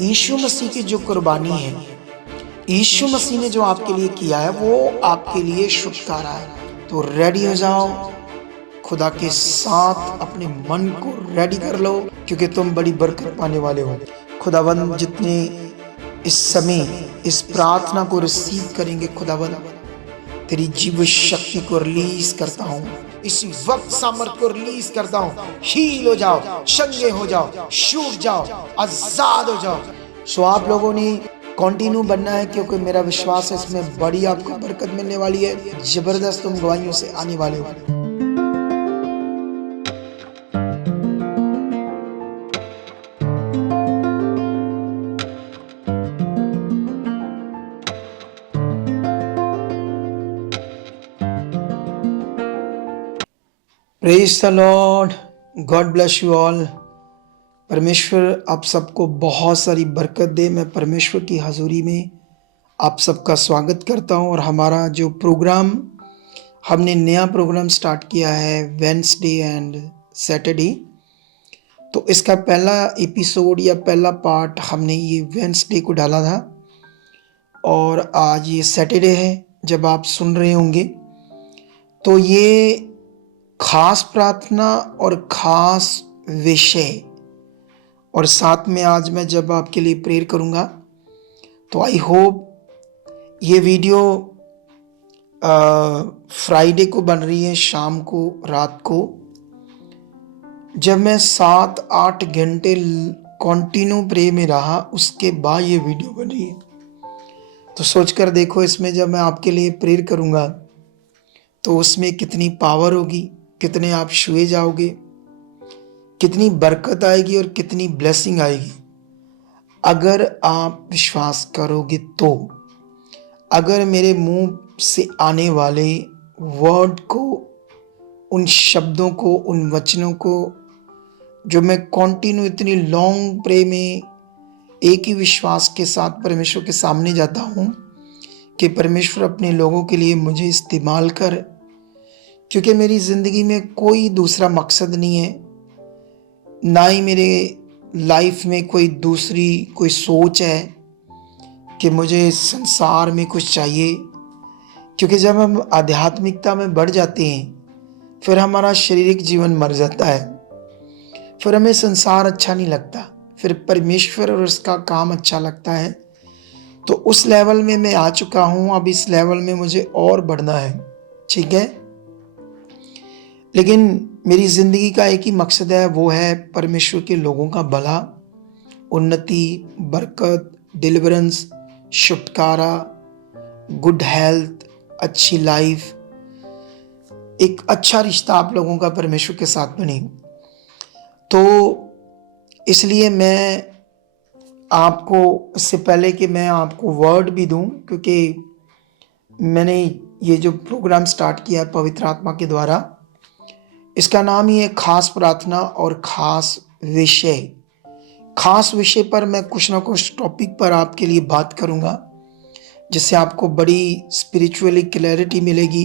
यीशु मसीह की जो कुर्बानी है, यीशु मसीह ने जो आपके लिए किया है, वो आपके लिए छुटकारा है। तो रेडी हो जाओ, खुदा के साथ अपने मन को रेडी कर लो, क्योंकि तुम बड़ी बरकत पाने वाले हो। खुदावंद जितने इस समय इस प्रार्थना को रिसीव करेंगे, खुदावंद तेरी जीव शक्ति को रिलीज करता हूँ, इसी वक्त सामर्थ को रिलीज करता हूँ। हील हो जाओ, चंगे हो जाओ, छूट जाओ, आजाद हो जाओ। सो आप लोगों ने कंटिन्यू बनना है, क्योंकि मेरा विश्वास है इसमें बड़ी आपको बरकत मिलने वाली है। जबरदस्त तुम गवाहियों से आने वाले हो। Praise the Lord, God bless you all. परमेश्वर आप सबको बहुत सारी बरकत दे। मैं परमेश्वर की हजूरी में आप सबका स्वागत करता हूं। और हमारा जो प्रोग्राम, हमने नया प्रोग्राम स्टार्ट किया है वेडनेसडे एंड सैटरडे। तो इसका पहला एपिसोड या पहला पार्ट हमने ये वेडनेसडे को डाला था, और आज ये सैटरडे है जब आप सुन रहे होंगे। तो ये खास प्रार्थना और खास विषय, और साथ में आज मैं जब आपके लिए प्रेयर करूंगा, तो आई होप ये वीडियो फ्राइडे को बन रही है, शाम को, रात को, जब मैं 7-8 घंटे कंटिन्यू प्रे में रहा, उसके बाद ये वीडियो बन रही है। तो सोचकर देखो, इसमें जब मैं आपके लिए प्रेयर करूंगा तो उसमें कितनी पावर होगी, कितने आप छुए जाओगे, कितनी बरकत आएगी और कितनी ब्लेसिंग आएगी अगर आप विश्वास करोगे। तो अगर मेरे मुंह से आने वाले वर्ड को, उन शब्दों को, उन वचनों को, जो मैं कंटिन्यू इतनी लॉन्ग प्रे में एक ही विश्वास के साथ परमेश्वर के सामने जाता हूँ कि परमेश्वर अपने लोगों के लिए मुझे इस्तेमाल कर, क्योंकि मेरी ज़िंदगी में कोई दूसरा मकसद नहीं है, ना ही मेरे लाइफ में कोई दूसरी कोई सोच है कि मुझे संसार में कुछ चाहिए। क्योंकि जब हम आध्यात्मिकता में बढ़ जाते हैं, फिर हमारा शारीरिक जीवन मर जाता है, फिर हमें संसार अच्छा नहीं लगता, फिर परमेश्वर और उसका काम अच्छा लगता है। तो उस लेवल में मैं आ चुका हूँ, अब इस लेवल में मुझे और बढ़ना है, ठीक है। लेकिन मेरी ज़िंदगी का एक ही मकसद है, वो है परमेश्वर के लोगों का भला, उन्नति, बरकत, डिलीवरेंस, छुटकारा, गुड हेल्थ, अच्छी लाइफ, एक अच्छा रिश्ता आप लोगों का परमेश्वर के साथ बने। तो इसलिए मैं आपको, इससे पहले कि मैं आपको वर्ड भी दूं, क्योंकि मैंने ये जो प्रोग्राम स्टार्ट किया है पवित्र आत्मा के द्वारा, इसका नाम ही है खास प्रार्थना और खास विषय। खास विषय पर मैं कुछ ना कुछ टॉपिक पर आपके लिए बात करूंगा, जिससे आपको बड़ी स्पिरिचुअली क्लैरिटी मिलेगी,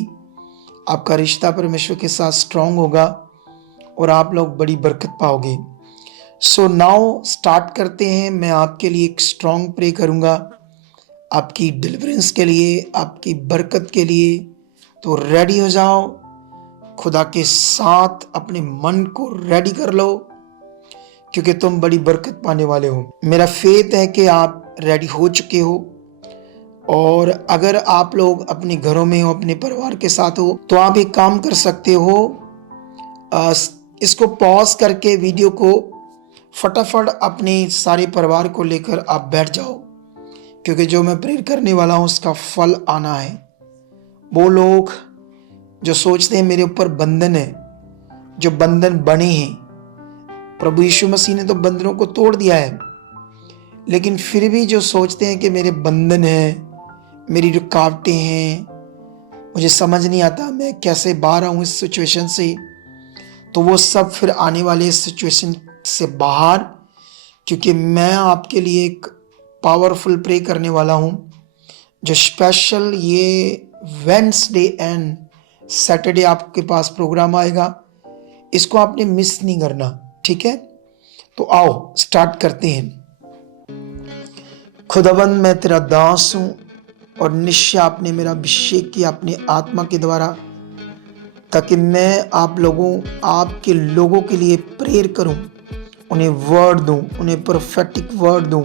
आपका रिश्ता परमेश्वर के साथ स्ट्रांग होगा और आप लोग बड़ी बरकत पाओगे। सो नाउ स्टार्ट करते हैं। मैं आपके लिए एक स्ट्रांग प्रे करूंगा, आपकी डिलीवरेंस के लिए, आपकी बरकत के लिए। तो रेडी हो जाओ, खुदा के साथ अपने मन को रेडी कर लो, क्योंकि तुम बड़ी बरकत पाने वाले हो। मेरा फेथ है कि आप रेडी हो चुके हो, और अगर आप लोग अपने घरों में हो, अपने परिवार के साथ हो, तो आप एक काम कर सकते हो, इसको पॉज करके वीडियो को फटाफट अपने सारे परिवार को लेकर आप बैठ जाओ, क्योंकि जो मैं प्रेयर करने वाला हूं उसका फल आना है। वो लोग जो सोचते हैं मेरे ऊपर बंधन है, जो बंधन बने हैं, प्रभु यीशु मसीह ने तो बंधनों को तोड़ दिया है, लेकिन फिर भी जो सोचते हैं कि मेरे बंधन है, मेरी रुकावटें हैं, मुझे समझ नहीं आता मैं कैसे बाहर आऊं इस सिचुएशन से, तो वो सब फिर आने वाले इस सिचुएशन से बाहर, क्योंकि मैं आपके लिए एक पावरफुल प्रे करने वाला हूं, जो स्पेशल ये वेडनेसडे एंड सैटरडे आपके पास प्रोग्राम आएगा। इसको आपने मिस नहीं करना, ठीक है। तो आओ स्टार्ट करते हैं। खुदावंद मैं तेरा दास हूँ और निश्चय आपने मेरा अभिषेक किया अपनी आत्मा के द्वारा, ताकि मैं आपके लोगों के लिए प्रेयर करूं, उन्हें वर्ड दूं, उन्हें प्रोफेटिक वर्ड दूं,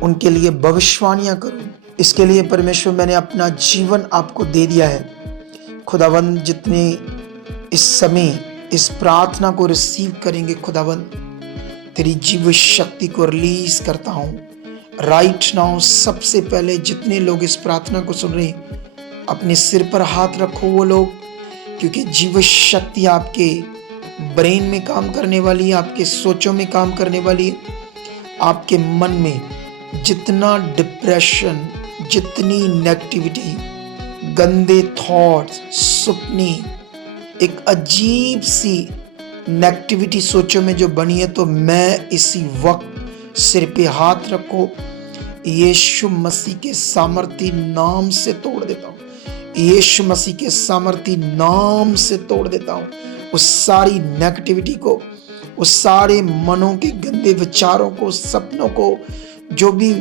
उनके लिए भविष्यवाणियां करूं। इसके लिए परमेश्वर मैंने अपना जीवन आपको दे दिया है। खुदावंद जितने इस समय इस प्रार्थना को रिसीव करेंगे, खुदावंद तेरी जीव शक्ति को रिलीज करता हूं राइट नाउ। सबसे पहले जितने लोग इस प्रार्थना को सुन रहे हैं, अपने सिर पर हाथ रखो वो लोग, क्योंकि जीव शक्ति आपके ब्रेन में काम करने वाली है, आपके सोचों में काम करने वाली है। आपके मन में जितना डिप्रेशन, जितनी नेगेटिविटी, गंदे थॉट्स, सपने, एक अजीब सी नेगेटिविटी सोचों में जो बनी है, तो मैं इसी वक्त सिर पे हाथ रखो, यीशु मसीह के सामर्थी नाम से तोड़ देता हूँ। यीशु मसीह के सामर्थी नाम से तोड़ देता हूँ उस सारी नेगेटिविटी को, उस सारे मनों के गंदे विचारों को, सपनों को, जो भी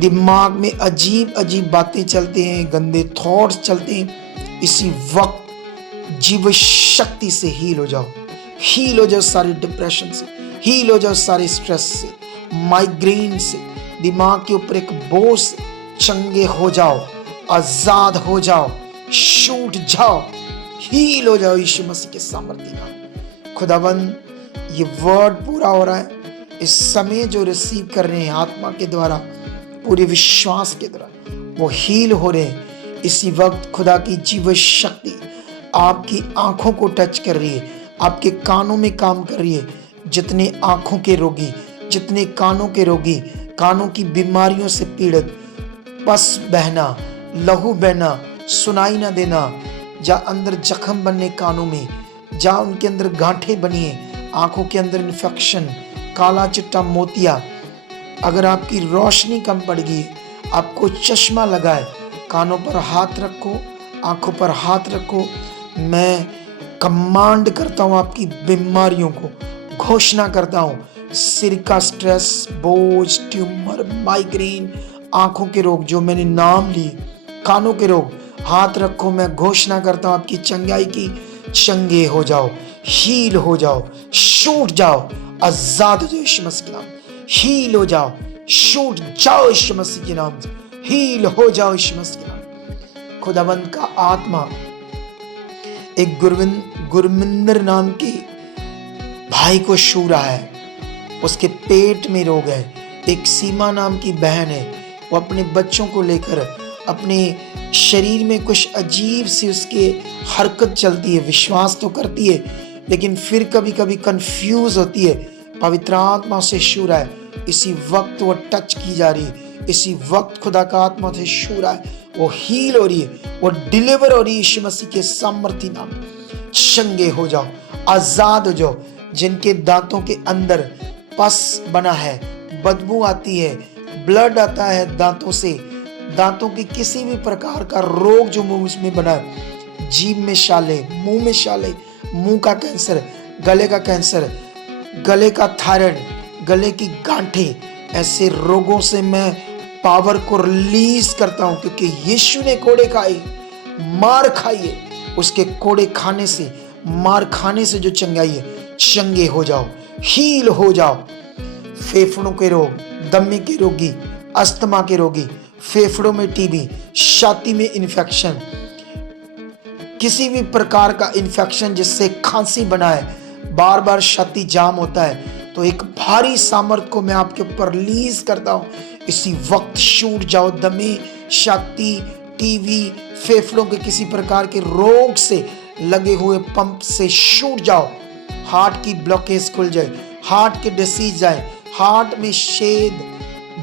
दिमाग में अजीब अजीब बातें चलते हैं, गंदे थॉट्स चलते हैं। इसी वक्त जीव शक्ति से हील हो जाओ, हील हो जाओ सारे डिप्रेशन से, हील हो जाओ सारे स्ट्रेस से, माइग्रेन से, दिमाग के ऊपर एक बोझ से चंगे हो जाओ, आजाद हो जाओ, छूट जाओ, हील हो जाओ यीशु मसीह के सामर्थ्य नाम। खुदावंद ये वर्ड पूरा हो रहा है इस समय, जो रिसीव कर रहे हैं आत्मा के द्वारा, पूरे विश्वास के द्वारा वो हील हो रहे हैं। इसी वक्त खुदा की जीव शक्ति आपकी आंखों को टच कर रही है, आपके कानों में काम कर रही है। जितने आंखों के रोगी, जितने कानों के रोगी, कानों की बीमारियों से पीड़ित, पस बहना, लहू बहना, सुनाई ना देना, जहाँ अंदर जख्म बनने कानों में, जहाँ उनके अंदर गांठें बनी है, आंखों के अंदर इन्फेक्शन, काला चिट्टा मोतिया, अगर आपकी रोशनी कम पड़ गई, आपको चश्मा लगा है, कानों पर हाथ रखो, आंखों पर हाथ रखो। मैं कमांड करता हूँ आपकी बीमारियों को, घोषणा करता हूँ, सिर का स्ट्रेस, बोझ, ट्यूमर, माइग्रेन, आंखों के रोग जो मैंने नाम लिए, कानों के रोग, हाथ रखो। मैं घोषणा करता हूँ आपकी चंगाई की, चंगे हो जाओ, हील हो जाओ, छूट जाओ, आजाद हो जाओ यीशु मसीह के नाम। हील हो जाओ, छूट जाओ यीशु मसीह के नाम से, हील हो जाओ यीशु मसीह के नाम। खुदावंद का आत्मा एक गुरमिंदर नाम के भाई को छू रहा है, उसके पेट में रोग है। एक सीमा नाम की बहन है, वो अपने बच्चों को लेकर अपने शरीर में कुछ अजीब सी उसके हरकत चलती है, विश्वास तो करती है लेकिन फिर कभी कभी कंफ्यूज होती है। पवित्र आत्मा से छू रहा है, इसी वक्त वो टच की जा रही है, इसी वक्त खुदा का आत्मा से छू रहा है, वो हील हो रही है, वो डिलीवर हो रही है यीशु मसीह के सामर्थी नाम। चंगे हो जाओ, आजाद हो जाओ। जिनके दांतों के अंदर पस बना है, बदबू आती है, ब्लड आता है दांतों से, दांतों की किसी भी प्रकार का रोग जो मुंह में बना है, जीभ में शाले, मुंह में शाले, मुंह का कैंसर, गले का कैंसर, गले का थायराइड, गले की गांठें, ऐसे रोगों से मैं पावर को रिलीज करता हूं, क्योंकि यीशु ने कोड़े खाए, मार खाई है, उसके कोड़े खाने से, मार खाने से जो चंगाई है, चंगे हो जाओ, हील हो जाओ। फेफड़ों के रोग, दमे के रोगी, अस्थमा के रोगी, फेफड़ों में टीबी, छाती में इन्फेक्शन, किसी भी प्रकार का इन्फेक्शन जिससे खांसी बना है, बार बार छाती जाम होता है, तो एक भारी सामर्थ को मैं आपके ऊपर रिलीज करता हूं। इसी वक्त छूट जाओ। दमे, छाती, टीबी, फेफड़ों के किसी प्रकार के रोग से लगे हुए पंप से छूट जाओ। हार्ट की ब्लॉकेज खुल जाए, हार्ट के डिसीज जाए, हार्ट में छेद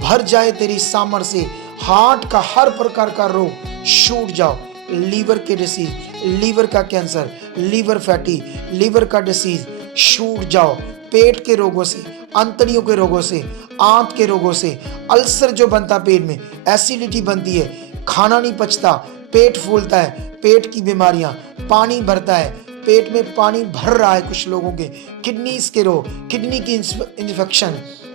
भर जाए तेरी सामर्थ्य से, हार्ट का हर प्रकार का रोग छूट जाओ। लीवर के डिसीज, लीवर का कैंसर, लीवर फैटी, लीवर का डिसीज छूट जाओ। पेट के रोगों से, अंतड़ियों के रोगों से, आंत के रोगों से, अल्सर जो बनता पेट में, एसिडिटी बनती है, खाना नहीं पचता, पेट फूलता है, पेट की बीमारियां, पानी भरता है, पेट में पानी भर रहा है कुछ लोगों के, किडनीज के रोग, किडनी की इन्फेक्शन,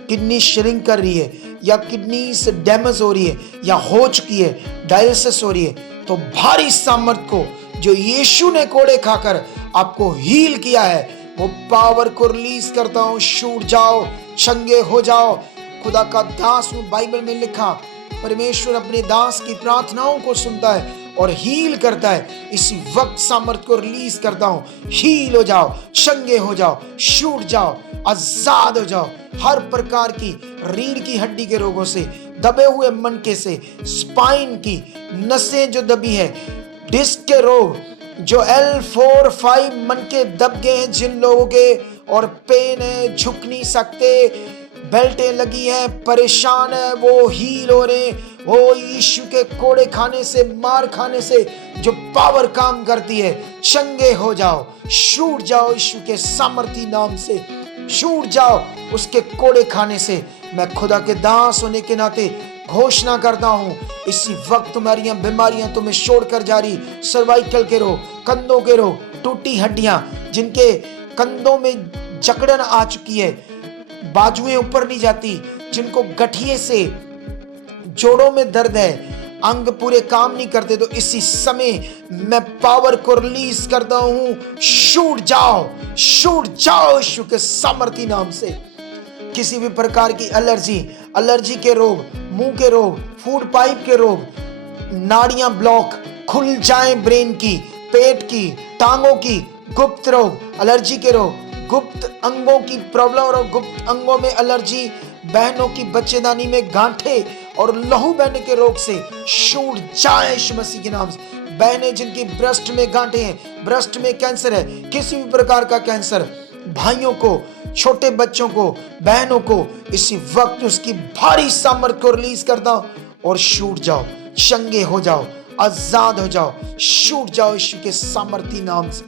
किडनी श्रिंक कर रही है, या किडनी से डैमेज हो रही है या हो चुकी है, डायलिसिस हो रही है, तो भारी सामर्थ को जो यीशु ने कोड़े खाकर आपको हील किया है, वो पावर को रिलीज करता हूं। छूट जाओ, चंगे हो जाओ। खुदा का दास हूं, बाइबल में लिखा परमेश्वर अपने दास की प्रार्थनाओं को सुनता है और हील करता है। इसी वक्त सामर्थ को रिलीज करता हूं। हील हो जाओ, चंगे हो जाओ, छूट जाओ, आजाद हो जाओ हर प्रकार की रीढ़ की हड्डी के रोगों से, दबे हुए मनके से, स्पाइन की नसें जो दबी है, डिस्क के रोग, जो L4-5 मनके दब गए हैं जिन लोगों के, और पेन है, झुक नहीं सकते, बेल्टें लगी हैं, परेशान है, वो हील हो रहे हैं। वो यीशु के कोड़े खाने से, मार खाने से जो पावर काम करती है, चंगे हो जाओ, छूट जाओ यीशु के सामर्थी नाम से, छूट जाओ उसके कोड़े खाने से। मैं खुदा के दास होने के नाते घोषणा करता हूं, इसी वक्त तुम्हारी बीमारियां तुम्हें छोड़कर जा रही। सर्वाइकल के रोग, कंधों के रोग, टूटी हड्डियां, जिनके कंधों में जकड़न आ चुकी है, बाजुएं ऊपर नहीं जाती, जिनको गठिए से जोड़ों में दर्द है, अंग पूरे काम नहीं करते, तो इसी समय मैं पावर को रिलीज करता हूं। छूट जाओ, छूट जाओ यीशु के सामर्थी नाम से। किसी भी प्रकार की एलर्जी के रोग, मुंह के रोग, फूड पाइप के रोग, नाड़ियां ब्लॉक खुल जाएं, ब्रेन की, पेट की, टांगों की, गुप्त रोग, एलर्जी के रोग, गुप्त अंगों की प्रॉब्लम और गुप्त अंगों में एलर्जी, बहनों की बच्चेदानी में गांठे और लहू बहने के रोग से छूट जाए यीशु मसीह के नाम से। बहनें जिनकी ब्रेस्ट में गांठे हैं, ब्रेस्ट में कैंसर है, किसी भी प्रकार का कैंसर, भाइयों को, छोटे बच्चों को, बहनों को, इसी वक्त उसकी भारी सामर्थ को रिलीज करता हूं और छूट जाओ, चंगे हो जाओ, आजाद हो जाओ, छूट जाओ यीशु के सामर्थी नाम से।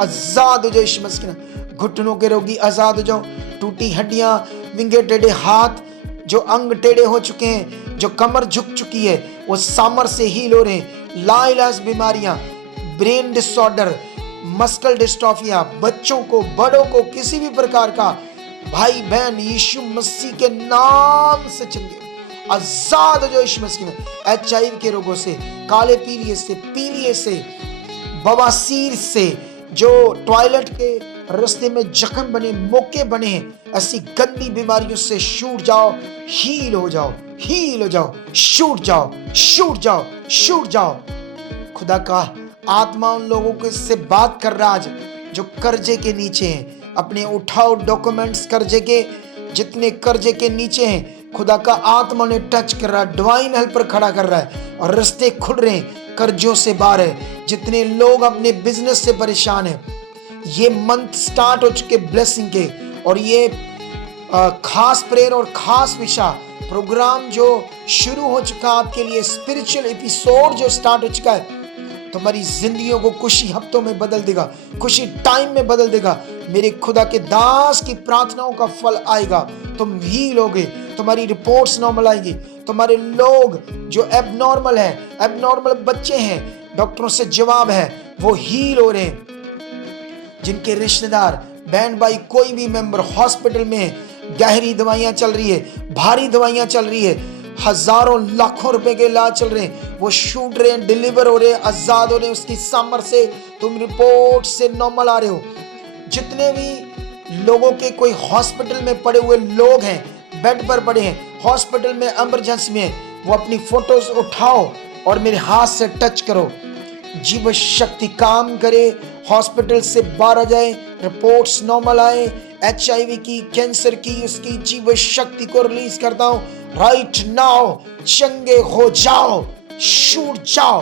आजाद हो जाओ यीशु मसीह के नाम। घुटनों के रोगी आजाद हो जाओ, टूटी हड्डियां, विंगे टेढ़े हाथ, जो अंग टेढ़े हो चुके हैं, जो कमर झुक चुकी है, वो सामर से हील हो रहे हैं। लाइलाज बीमारियां, ब्रेन डिसऑर्डर, मस्कुलर डिस्ट्रोफिया, बच्चों को, बड़ों को, किसी भी प्रकार का, भाई बहन यीशु मसीह के नाम से चंगे आजाद हो जाओ यीशु मसीह में। HIV के रोगों से, काले पीलिए से, बवासीर से, जो टॉयलेट के रास्ते में जख्म बने, मोके बने हैं, ऐसी गंदी बीमारियों से छूट जाओ, हील हो जाओ, हील हो जाओ, छूट जाओ, छूट जाओ, छूट जाओ। खुदा का आत्मा उन लोगों के से बात कर रहा आज जो कर्जे के नीचे हैं, अपने उठाओ डॉक्यूमेंट्स कर्जे के, जितने कर्जे के नीचे हैं, खुदा का आत्मा ने टच कर रहा है, डिवाइन हेल्पर खड़ा कर रहा है और रास्ते खुल रहे हैं, कर्जों से बाहर है। जितने लोग अपने बिजनेस से परेशान हैं, ये मंथ स्टार्ट हो चुके ब्लेसिंग के, और ये खास प्रेयर और खास विशा प्रोग्राम जो शुरू हो चुका आपके लिए, स्पिरिचुअल एपिसोड जो स्टार्ट हो चुका है, तुम्हारी जिंदगियों को खुशी हफ्तों में बदल देगा, खुशी टाइम में बदल देगा। मेरे खुदा के दास की प्रार्थनाओं का फल आएगा, तुम हील होगे, तुम्हारी रिपोर्ट्स नॉर्मल आएगी, तुम्हारे लोग जो एबनॉर्मल है, एबनॉर्मल बच्चे हैं, डॉक्टरों से जवाब है, वो हील हो रहे हैं। जिनके रिश्तेदार, बहन भाई, कोई भी मेंबर हॉस्पिटल में, गहरी दवाइयां चल रही है, भारी दवाइयां चल रही है, हजारों लाखों रुपए के इलाज चल रहे हैं, वो छूट रहे हैं, डिलीवर हो रहे हैं, आजाद हो रहे हैं उसकी सामर्थ से। तुम रिपोर्ट से नॉर्मल आ रहे हो। जितने भी लोगों के कोई हॉस्पिटल में पड़े हुए लोग हैं, बेड पर पड़े हैं, हॉस्पिटल में इमरजेंसी में, वो अपनी फोटोज उठाओ और मेरे हाथ से टच करो। जीव शक्ति काम करे, हॉस्पिटल से बाहर आ जाए, रिपोर्ट्स नॉर्मल आए, HIV की, कैंसर की, उसकी जीव शक्ति को रिलीज करता हूं राइट नाउ। चंगे हो जाओ, छूट जाओ।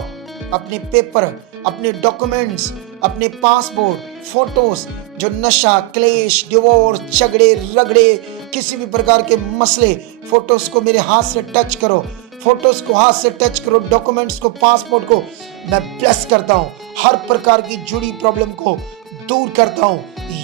अपने पेपर, अपने डॉक्यूमेंट्स, अपने पासपोर्ट, फोटोज, जो नशा, क्लेश, डिवोर्स, झगड़े रगड़े, किसी भी प्रकार के मसले, फोटोज को मेरे हाथ से टच करो, फोटोज को हाथ से टच करो, डॉक्यूमेंट्स को, पासपोर्ट को मैं ब्लेस करता हूं। हर प्रकार की जुड़ी प्रॉब्लम को दूर करता हूं,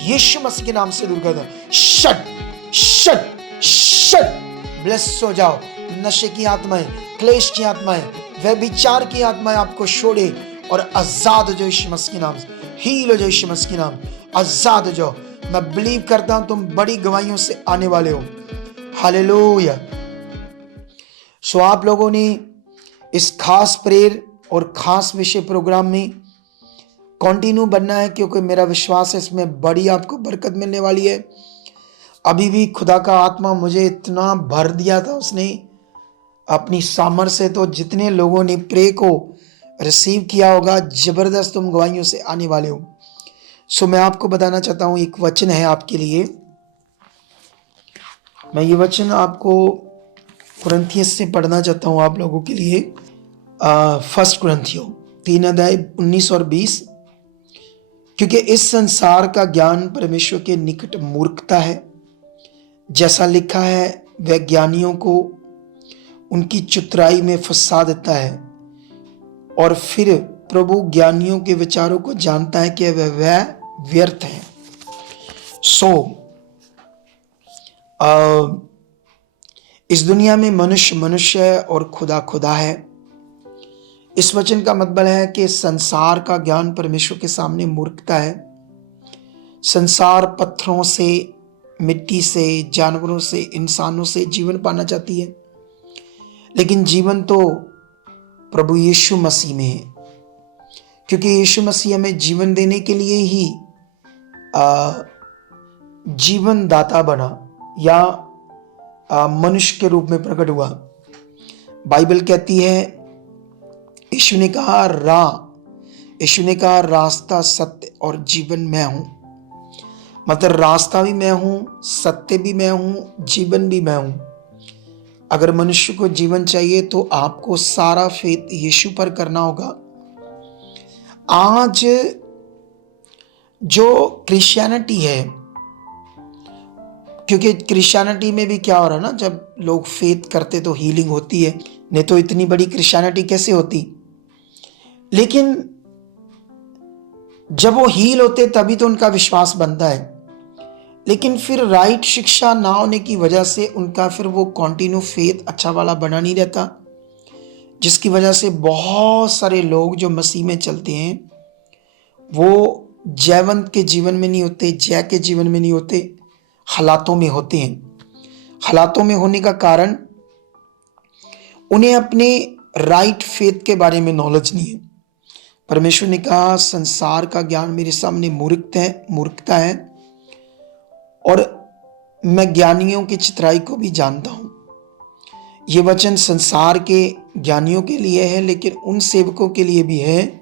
यीशु मसीह के नाम से दूर करता हूं। शट शट शट, ब्लेस हो जाओ। नशे की आत्माएं, क्लेश की आत्माएं, व्यभिचार की आत्माएं आपको छोड़े और आजाद हो जाओ यीशु मसीह के नाम से। हील हो जाओ यीशु मसीह के नाम, आजाद हो जाओ। मैं बिलीव करता हूं तुम बड़ी गवाहियों से आने वाले हो। हालेलुया। सो आप लोगों ने इस खास प्रेयर और खास विषय प्रोग्राम में कंटिन्यू बनना है, क्योंकि मेरा विश्वास है इसमें बड़ी आपको बरकत मिलने वाली है। अभी भी खुदा का आत्मा मुझे इतना भर दिया था उसने अपनी सामर्थ्य से, तो जितने लोगों ने प्रे को रिसीव किया होगा, जबरदस्त तुम गवाहियों से आने वाले हो। सो मैं आपको बताना चाहता हूं, एक वचन है आपके लिए। मैं ये वचन आपको कुरिन्थियस से पढ़ना चाहता हूं आप लोगों के लिए। फर्स्ट कुरिन्थियों 3 अध्याय 19 और 20। क्योंकि इस संसार का ज्ञान परमेश्वर के निकट मूर्खता है, जैसा लिखा है, वह ज्ञानियों को उनकी चतुराई में फंसा देता है। और फिर प्रभु ज्ञानियों के विचारों को जानता है कि वह व्यर्थ है। इस दुनिया में मनुष्य मनुष्य है और खुदा खुदा है। इस वचन का मतलब है कि संसार का ज्ञान परमेश्वर के सामने मूर्खता है। संसार पत्थरों से, मिट्टी से, जानवरों से, इंसानों से जीवन पाना चाहती है, लेकिन जीवन तो प्रभु यीशु मसीह में है। क्योंकि यीशु मसीह हमें जीवन देने के लिए ही जीवन दाता बना, या मनुष्य के रूप में प्रकट हुआ। बाइबल कहती है, यीशु ने कहा रास्ता, सत्य और जीवन मैं हूं। मतलब रास्ता भी मैं हूं, सत्य भी मैं हूं, जीवन भी मैं हूं। अगर मनुष्य को जीवन चाहिए तो आपको सारा फेथ यीशु पर करना होगा। आज जो क्रिश्चियनिटी है, क्योंकि क्रिश्चियनिटी में भी क्या हो रहा है ना, जब लोग फेथ करते तो हीलिंग होती है, नहीं तो इतनी बड़ी क्रिश्चियनिटी कैसे होती। लेकिन जब वो हील होते तभी तो उनका विश्वास बनता है। लेकिन फिर राइट शिक्षा ना होने की वजह से उनका फिर वो कंटिन्यू फेथ अच्छा वाला बना नहीं रहता, जिसकी वजह से बहुत सारे लोग जो मसीह में चलते हैं वो जयवंत के जीवन में नहीं होते, जय के जीवन में नहीं होते, हालातों में होते हैं। हालातों में होने का कारण उन्हें अपने राइट फेथ के बारे में नॉलेज नहीं है। परमेश्वर ने कहा संसार का ज्ञान मेरे सामने मूर्खता है, और मैं ज्ञानियों की चितराई को भी जानता हूं। ये वचन संसार के ज्ञानियों के लिए है, लेकिन उन सेवकों के लिए भी है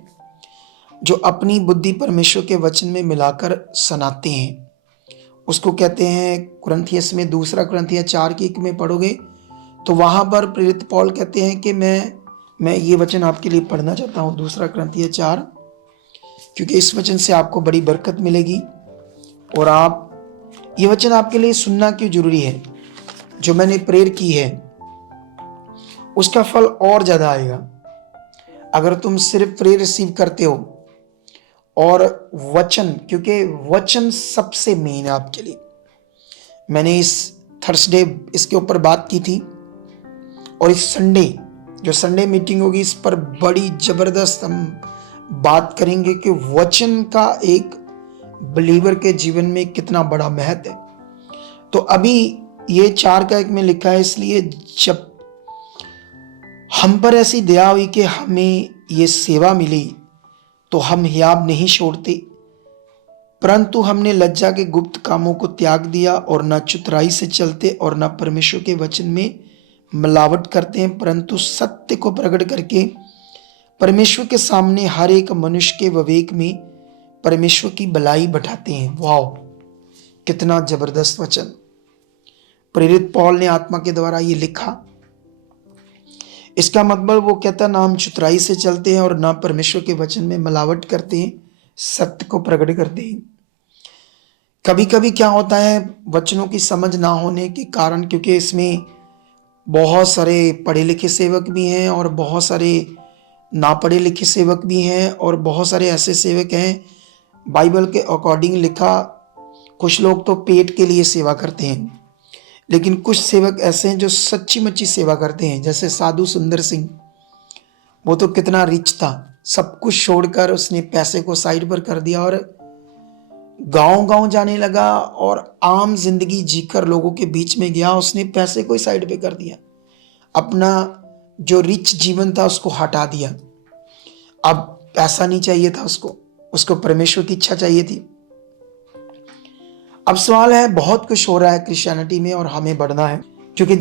जो अपनी बुद्धि परमेश्वर के वचन में मिलाकर सुनाते हैं। उसको कहते हैं, कुरिन्थियस में 2 कुरिन्थियस 4:1 में पढ़ोगे तो वहां पर प्रेरित पौल कहते हैं कि मैं ये वचन आपके लिए पढ़ना चाहता हूं, 2 कुरिन्थियस 4, क्योंकि इस वचन से आपको बड़ी बरकत मिलेगी। और आप ये वचन आपके लिए सुनना क्यों जरूरी है, जो मैंने प्रेयर की है उसका फल और ज्यादा आएगा अगर तुम सिर्फ प्रेयर रिसीव करते हो और वचन, क्योंकि वचन सबसे मेन है आपके लिए। मैंने इस थर्सडे इसके ऊपर बात की थी, और इस संडे जो संडे मीटिंग होगी इस पर बड़ी जबरदस्त हम बात करेंगे कि वचन का एक बिलीवर के जीवन में कितना बड़ा महत्व है। तो अभी ये 4:1 में लिखा है, इसलिए जब हम पर ऐसी दया हुई कि हमें ये सेवा मिली तो हम हियाब नहीं छोड़ते, परंतु हमने लज्जा के गुप्त कामों को त्याग दिया और न चतुराई से चलते और न परमेश्वर के वचन में मिलावट करते हैं, परंतु सत्य को प्रकट करके परमेश्वर के सामने हर एक मनुष्य के विवेक में परमेश्वर की भलाई बढ़ाते हैं। वाह, कितना जबरदस्त वचन प्रेरित पौल ने आत्मा के द्वारा ये लिखा। इसका मतलब वो कहता ना हम चतुराई से चलते हैं और ना परमेश्वर के वचन में मिलावट करते हैं, सत्य को प्रकट करते हैं। कभी कभी क्या होता है, वचनों की समझ ना होने के कारण, क्योंकि इसमें बहुत सारे पढ़े लिखे सेवक भी हैं और बहुत सारे ना पढ़े लिखे सेवक भी हैं, और बहुत सारे ऐसे सेवक हैं बाइबल के अकॉर्डिंग लिखा, कुछ लोग तो पेट के लिए सेवा करते हैं, लेकिन कुछ सेवक ऐसे हैं जो सच्ची मच्ची सेवा करते हैं। जैसे साधु सुंदर सिंह, वो तो कितना रिच था, सब कुछ छोड़कर उसने पैसे को साइड पर कर दिया और गांव गांव जाने लगा और आम जिंदगी जीकर लोगों के बीच में गया। उसने पैसे को ही साइड पे कर दिया, अपना जो रिच जीवन था उसको हटा दिया। अब पैसा नहीं चाहिए था उसको परमेश्वर की इच्छा चाहिए थी। अब सवाल है, बहुत कुछ हो रहा है क्रिश्चियनिटी में और हमें बढ़ना है, क्योंकि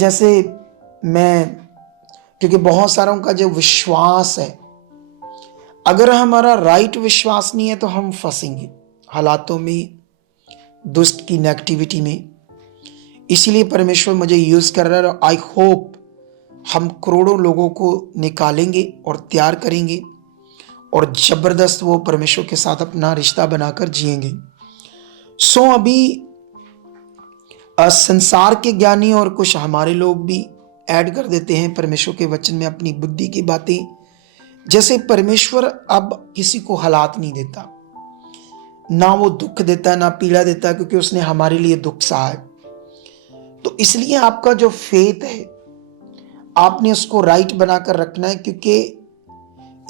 क्योंकि बहुत सारों का जो विश्वास है, अगर हमारा राइट विश्वास नहीं है तो हम फंसेंगे हालातों में, दुष्ट की नेगेटिविटी में। इसीलिए परमेश्वर मुझे यूज कर रहा है। आई होप हम करोड़ों लोगों को निकालेंगे और तैयार करेंगे और जबरदस्त वो परमेश्वर के साथ अपना रिश्ता बनाकर जिएंगे। अभी संसार के ज्ञानी और कुछ हमारे लोग भी ऐड कर देते हैं परमेश्वर के वचन में अपनी बुद्धि की बातें। जैसे परमेश्वर अब किसी को हालात नहीं देता, ना वो दुख देता ना पीड़ा देता, क्योंकि उसने हमारे लिए दुख सहा है। तो इसलिए आपका जो फेथ है आपने उसको राइट बनाकर रखना है, क्योंकि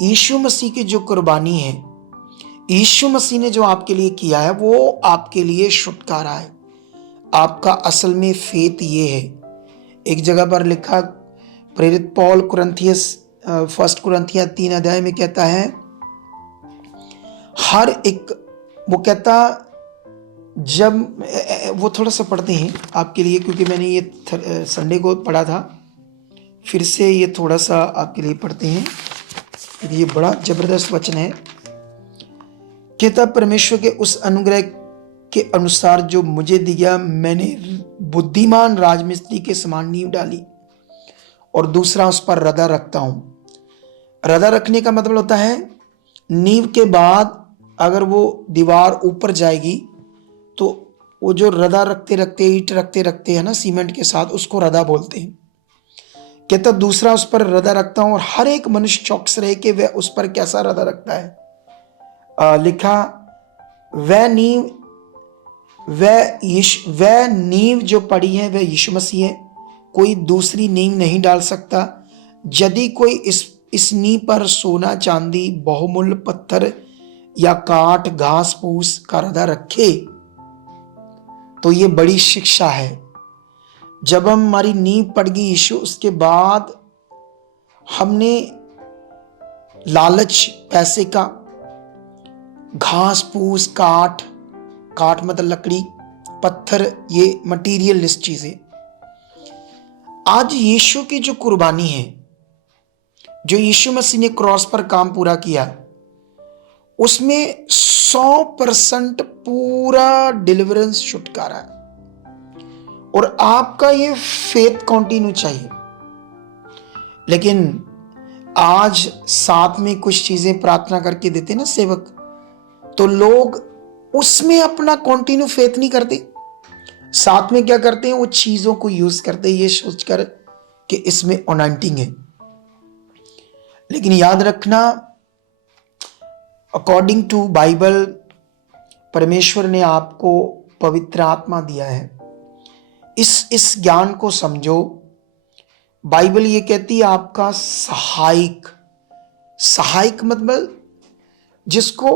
यीशु मसीह की जो कुर्बानी है, यीशु मसीह ने जो आपके लिए किया है वो आपके लिए छुटकारा है। आपका असल में फेथ ये है। एक जगह पर लिखा प्रेरित पौल फर्स्ट कुरिन्थियों 3 अध्याय में कहता है, हर एक, वो कहता, जब वो थोड़ा सा पढ़ते हैं आपके लिए, क्योंकि मैंने ये संडे को पढ़ा था, फिर से ये थोड़ा सा आपके लिए पढ़ते हैं क्योंकि ये बड़ा जबरदस्त वचन है। कहता, परमेश्वर के उस अनुग्रह के अनुसार जो मुझे दिया, मैंने बुद्धिमान राजमिस्त्री के समान नींव डाली और दूसरा उस पर रदा रखता हूं। रदा रखने का मतलब होता है, नींव के बाद अगर वो दीवार ऊपर जाएगी तो वो जो रदा रखते रखते, ईंट रखते रखते है ना सीमेंट के साथ, उसको रदा बोलते हैं। कहता, दूसरा उस पर रदा रखता हूं और हर एक मनुष्य चौकस रहे कि वह उस पर कैसा रदा रखता है। लिखा, वह नींव जो पड़ी है वह यीशु मसीह है, कोई दूसरी नींव नहीं डाल सकता। यदि कोई इस नींव पर सोना चांदी बहुमूल्य पत्थर या काठ घास फूस का रदा रखे तो ये बड़ी शिक्षा है। जब हमारी नींव पड़ गई यीशु, उसके बाद हमने लालच पैसे का, घास फूस, काठ मतलब लकड़ी, पत्थर, ये मटीरियलिस्ट चीजें। आज यीशु की जो कुर्बानी है, जो यीशु मसीह ने क्रॉस पर काम पूरा किया, उसमें 100% पूरा डिलीवरेंस, छुटकारा है। और आपका ये फेथ कंटिन्यू चाहिए। लेकिन आज साथ में कुछ चीजें प्रार्थना करके देते ना सेवक, तो लोग उसमें अपना कंटिन्यू फेथ नहीं करते, साथ में क्या करते हैं, वो चीजों को यूज करते हैं ये सोचकर कि इसमें अनॉइंटिंग है। लेकिन याद रखना, अकॉर्डिंग टू बाइबल, परमेश्वर ने आपको पवित्र आत्मा दिया है। इस ज्ञान को समझो। बाइबल ये कहती है आपका सहायक मतलब जिसको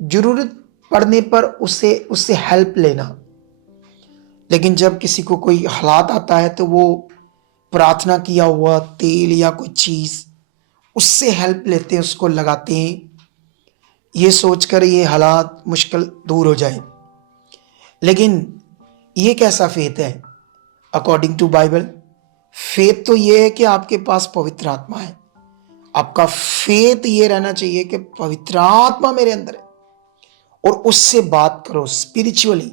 जरूरत पड़ने पर उससे हेल्प लेना। लेकिन जब किसी को कोई हालात आता है तो वो प्रार्थना किया हुआ तेल या कोई चीज, उससे हेल्प लेते हैं, उसको लगाते हैं, ये सोचकर ये हालात मुश्किल दूर हो जाए। लेकिन ये कैसा फेथ है अकॉर्डिंग टू बाइबल? फेथ तो ये है कि आपके पास पवित्र आत्मा है। आपका फेथ ये रहना चाहिए कि पवित्र आत्मा मेरे अंदर है, और उससे बात करो स्पिरिचुअली।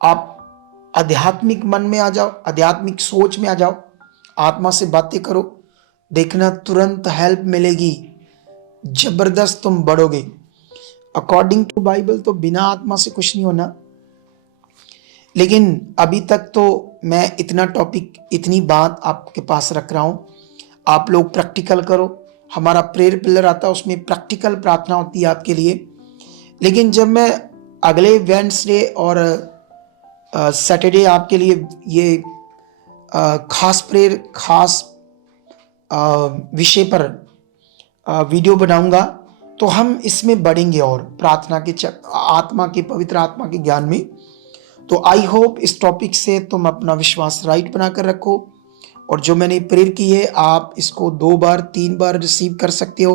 आप आध्यात्मिक मन में आ जाओ, आध्यात्मिक सोच में आ जाओ, आत्मा से बातें करो, देखना तुरंत हेल्प मिलेगी, जबरदस्त तुम बढ़ोगे। अकॉर्डिंग टू बाइबल तो बिना आत्मा से कुछ नहीं होना। लेकिन अभी तक तो मैं इतनी बात आपके पास रख रहा हूं। आप लोग प्रैक्टिकल करो। हमारा प्रेयर पिलर आता है, उसमें प्रैक्टिकल प्रार्थना होती है आपके लिए। लेकिन जब मैं अगले वेडनेसडे और सैटरडे आपके लिए ये खास प्रेयर, खास विषय पर वीडियो बनाऊंगा, तो हम इसमें बढ़ेंगे और प्रार्थना के आत्मा के, पवित्र आत्मा के ज्ञान में। तो आई होप इस टॉपिक से तुम अपना विश्वास राइट बनाकर रखो और जो मैंने प्रेयर की है आप इसको 2 बार 3 बार रिसीव कर सकते हो।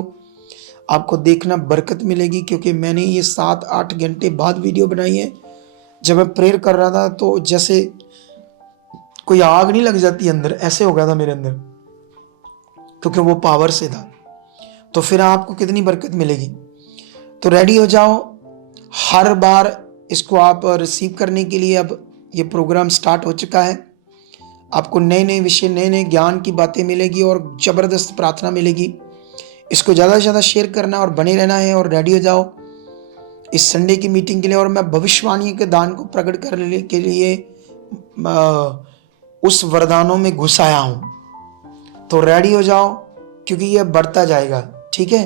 आपको देखना बरकत मिलेगी, क्योंकि मैंने ये 7-8 घंटे बाद वीडियो बनाई है। जब मैं प्रेयर कर रहा था तो जैसे कोई आग नहीं लग जाती अंदर, ऐसे हो गया था मेरे अंदर, क्योंकि वो पावर से था। तो फिर आपको कितनी बरकत मिलेगी। तो रेडी हो जाओ, हर बार इसको आप रिसीव करने के लिए। अब ये प्रोग्राम स्टार्ट हो चुका है। आपको नए नए विषय, नए नए ज्ञान की बातें मिलेगी और ज़बरदस्त प्रार्थना मिलेगी। इसको ज़्यादा से ज़्यादा शेयर करना और बने रहना है। और रेडी हो जाओ इस संडे की मीटिंग के लिए। और मैं भविष्यवाणी के दान को प्रकट करने के लिए उस वरदानों में घुस आया हूँ। तो रेडी हो जाओ, क्योंकि यह बढ़ता जाएगा। ठीक है,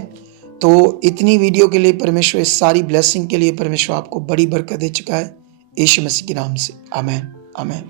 तो इतनी वीडियो के लिए परमेश्वर, इस सारी ब्लेसिंग के लिए परमेश्वर आपको बड़ी बरकत दे चुका है, यीशु मसीह के नाम से। आमीन, आमीन।